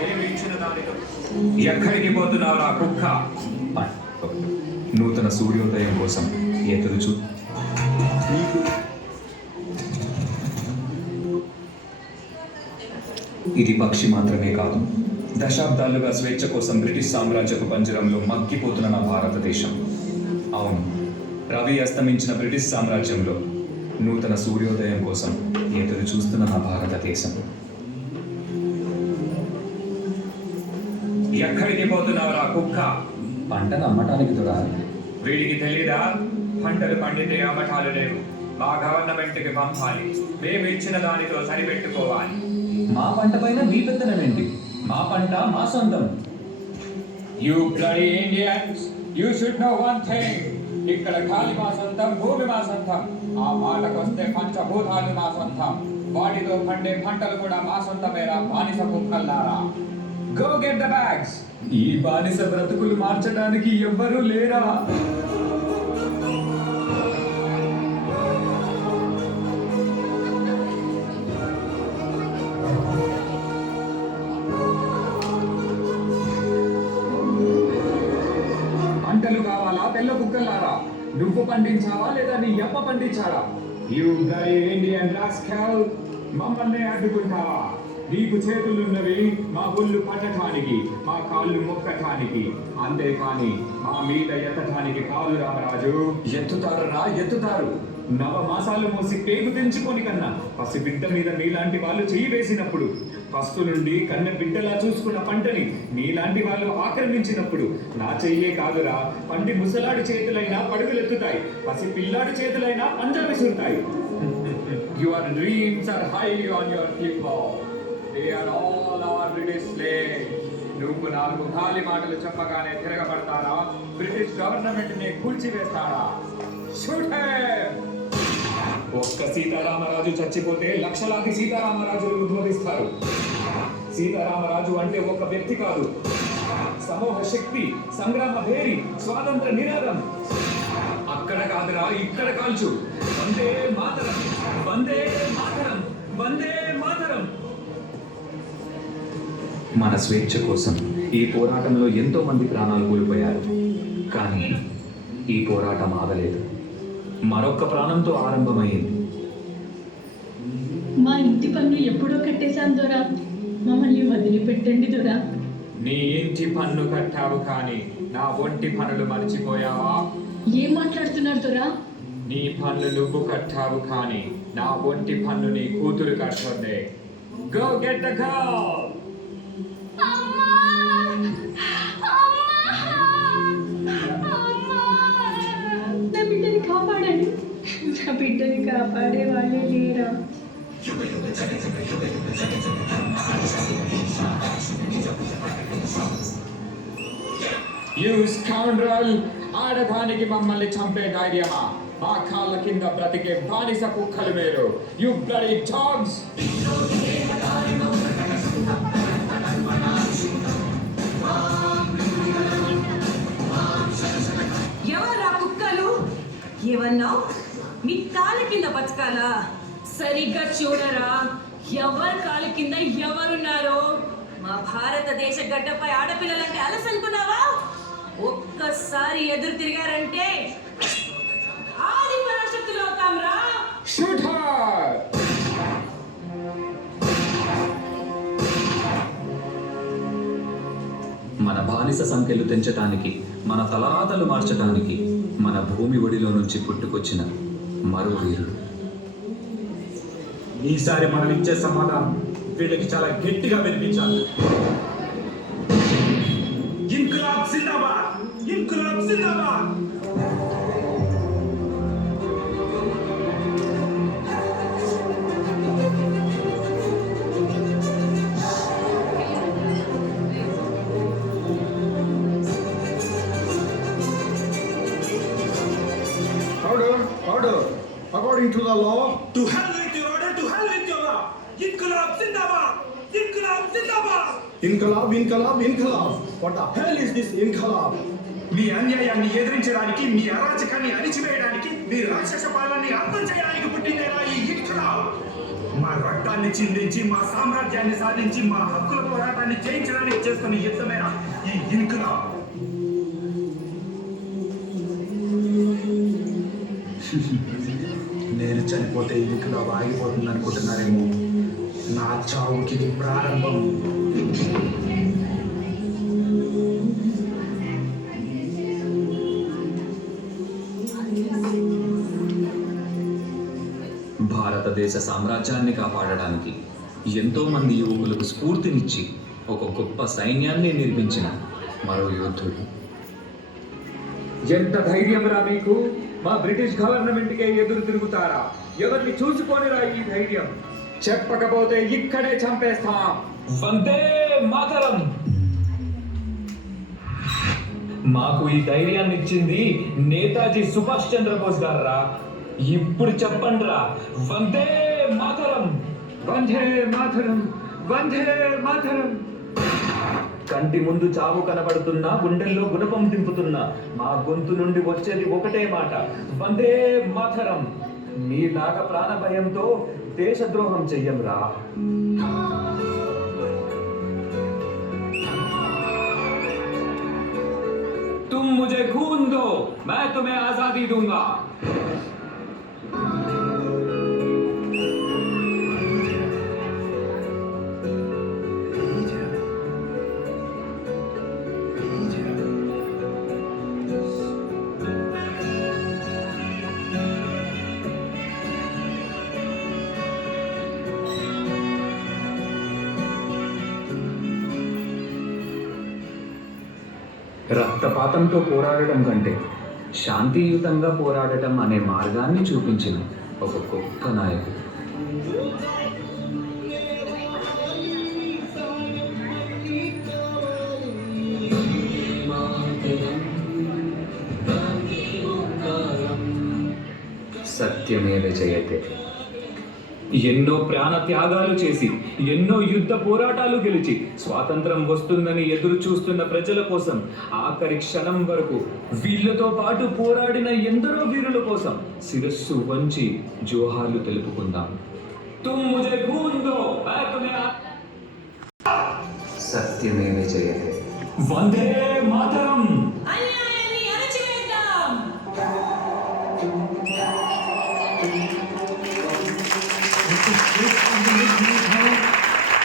వెలిగించిన దానితో ఎక్కడికి పోతున్నావురా కుక్క? నూతన సూర్యోదయం కోసం ఎదురుచూ. ఇది పక్షి మాత్రమే కాదు, దశాబ్దాలుగా స్వేచ్ఛ కోసం బ్రిటిష్ సామ్రాజ్యపు పంజరంలో మగ్గిపోతున్న నా భారతదేశం. అవును, రవి అస్తమించిన బ్రిటిష్ సామ్రాజ్యంలో నూతన సూర్యోదయం కోసం ఎదురు చూస్తున్న నా భారతదేశం. ఎక్కడికి పోతున్నావురా కుక్క? పంటను అమ్మటానికి దొరా. వీడికి తెలీదా? పంటలు పండితే అమ్మటాలు లేవు, మా గవర్నమెంట్కి పంపాలి, మేము ఇచ్చిన దానితో సరిపెట్టుకోవాలి. మా పంట పైన మీ పెత్తనమేంటి? మా పంట మా సొంతం. You bloody Indians, you should know one thing. ఇక్కడ గాలి మా సొంతం, భూమి మా సొంతం. ఆ మాటకొస్తే పంచభూతాలు మా సొంతం. వాటితో పండే పంటలు కూడా మా సొంతమేరా బానిస కుక్కల్లారా. Go get the bags. ఈ బానిస బ్రతుకులు మార్చడానికి ఎవ్వరూ లేరా? పంటలు కావాలా తెల్ల కుక్కల్లారా? నువ్వు పండించావా లేదా నీ అమ్మ పండించాడా? You bloody Indian rascal, మమ్మల్ని అడ్డుకుంటావా? నీకు చేతులున్నవి మా ఒళ్ళు పట్టడానికి, మా కాళ్ళు మొక్కటానికి, అంతేకాని మా మీద ఎత్తటానికి కాదు రామరాజు. ఎత్తుతారా? ఎత్తుతారు. నవమాసాలు మోసి పేగు తెంచుకొని కన్నా పసిబిడ్డ మీద మీలాంటి వాళ్ళు చేయి వేసినప్పుడు, ఫస్ట్ నుండి కన్న బిడ్డలా చూసుకున్న పంటని మీలాంటి వాళ్ళు ఆక్రమించినప్పుడు నా చెయ్యే కాదురా, పండి ముసలాడి చేతులైనా పడుగులెత్తుతాయి, పసి పిల్లాడి చేతులైనా పంజా విసురుతాయి. Your dreams are high on your people. They are all our British slaves. నువ్వు నాలుగు ఖాళీ మాటలు చెప్పగానే తిరగబడతారా? బ్రిటిష్ గవర్నమెంట్ ని కూల్చివేస్తారా? Shoot him! ఒక్క సీతారామరాజు చచ్చిపోతే లక్షలాది సీతారామరాజులు ఉద్భవిస్తారు. సీతారామరాజు అంటే ఒక వ్యక్తి కాదు, సమూహ శక్తి, సంగ్రామ భేరి, స్వాతంత్ర నినాదం. అక్కడ కాదురా, ఇక్కడ కాల్చు. వందే మాతరం, వందే మాతరం, వందే మాతరం. మన స్వేచ్ఛ కోసం ఈ పోరాటంలో ఎంతో మంది ప్రాణాలు కోల్పోయారు. కానీ ఈ పోరాటం ఆగలేదు, మరొక్క ప్రాణంతో ఆరంభమైంది. మా ఇంటి పన్ను ఎప్పుడో కట్టేశాం దొరా, మమ్మల్ని వదిలిపెట్టండి దొరా. నీ ఇంటి పన్ను కట్టావు కానీ నా ఒంటి పనులు మర్చిపోయావా? ఏం మాట్లాడుతున్నారు దొరా? నీ పన్ను నువ్వు కట్టావు కానీ నా ఒంటి పన్ను నీ కూతురు కట్టుకుంది. Go get the girl. నా బిడ్డని కాపాడండి, నా బిడ్డని కాపాడే వాళ్ళే లేరా? You scoundrel! ఆడదానికి మమ్మల్ని చంపే ధైర్యమా? మా కాళ్ళ కింద బ్రతికే బానిస కుక్కలు మీరు. You bloody dogs! ఎవరా కుక్కలు? ఏమన్నావు? మీ కాళ్ళ కింద బతకాలా? సరిగ్గా చూడరా, ఎవరి కాళ్ళ కింద ఎవరున్నారో. మా భారతదేశ గడ్డపై ఆడపిల్లలంటే అలసనుకున్నావా? ఒక్కసారి ఎదురు తిరిగారంటే ఆది పరాశక్తులు అవుతాంరా. Shoot her! మన బానిస సంఖ్యలు తెంచటానికి, మన తలరాతలు మార్చటానికి మన భూమి ఒడిలో నుంచి పుట్టుకొచ్చిన మరో వీరుడు. ఈసారి మనం ఇచ్చే సమాధానం వీళ్ళకి చాలా గట్టిగా వినిపించాలి. ఇన్క్లాబ్ జిందాబాద్! ఇన్క్లాబ్ జిందాబాద్! Order! According to the law. To hell with your order, to hell with your law! Inkılap Zindabad! Inkılap Zindabad! Inkalab! What the hell is this Inkalab? మీ అన్యాయాన్ని ఎదిరించడానికి, మీ అరాచకాన్ని అణిచివేయడానికి, మీ రాక్షస పాలనని అంతం చేయడానికి పుట్టిందేనా ఈ ఇన్కలాబ్? మా రక్త ప్రాణాన్ని చిందించి మా సామ్రాజ్యాన్ని సాధించి మా హక్కుల పోరాటాన్ని చేయించడానికి చేస్తున్న యుద్ధమేనా ఈ ఇన్కిలాబ్. నేను చనిపోతే ఇన్కిలాబ్ ఆగిపోతుంది అనుకుంటున్నారేమో. నా చావుకి ఇది ప్రారంభం. భారతదేశ సామ్రాజ్యాన్ని కాపాడడానికి ఎంతో మంది యువకులకు స్ఫూర్తినిచ్చి ఒక గొప్ప సైన్యాన్ని నిర్మించిన మరో యోధుడు. ఎంత ధైర్యం రా మీకు? మా బ్రిటిష్ గవర్నమెంట్కే ఎదురు తిరుగుతారా? ఎవరిని చూసుకోనిరా ఈ ధైర్యం? చెప్పకపోతే ఇక్కడే చంపేస్తాం. వందే మాతరం. మాకు ఈ ధైర్యాన్ని ఇచ్చింది నేతాజీ సుభాష్ చంద్రబోస్ గారా. ఇప్పుడు చెప్పండి రా, వందే మాతరం. వందే మాతరం, వందే మాతరం. కంటి ముందు చావు కనబడుతున్నా, గుండెల్లో గుణపం దింపుతున్నా మా గొంతు నుండి వచ్చేది ఒకటే మాట, వందే మాతరం. మీలాగా ప్రాణ భయంతో దేశద్రోహం చెయ్యంరా. तुम मुझे खून दो, मैं तुम्हें आजादी दूंगा. రక్తపాతంతో పోరాడటం కంటే శాంతియుతంగా పోరాడటం అనే మార్గాన్ని చూపించిన ఒక గొప్ప నాయకుడు. సత్యమేవ జయతే. ఎన్నో ప్రాణ త్యాగాలు చేసి, ఎన్నో యుద్ధ పోరాటాలు గెలిచి స్వాతంత్రం వస్తుందని ఎదురు చూస్తున్న ప్రజల కోసం ఆఖరి క్షణం వరకు వీళ్ళతో పాటు పోరాడిన ఎందరో వీరుల కోసం శిరస్సు వంచి జోహార్లు తెలుపుకుందాం. తుమ్ ముజే ఖూన్ దో, मैं तुम्हें సత్యమేవ జయతే. వందే మాతరం.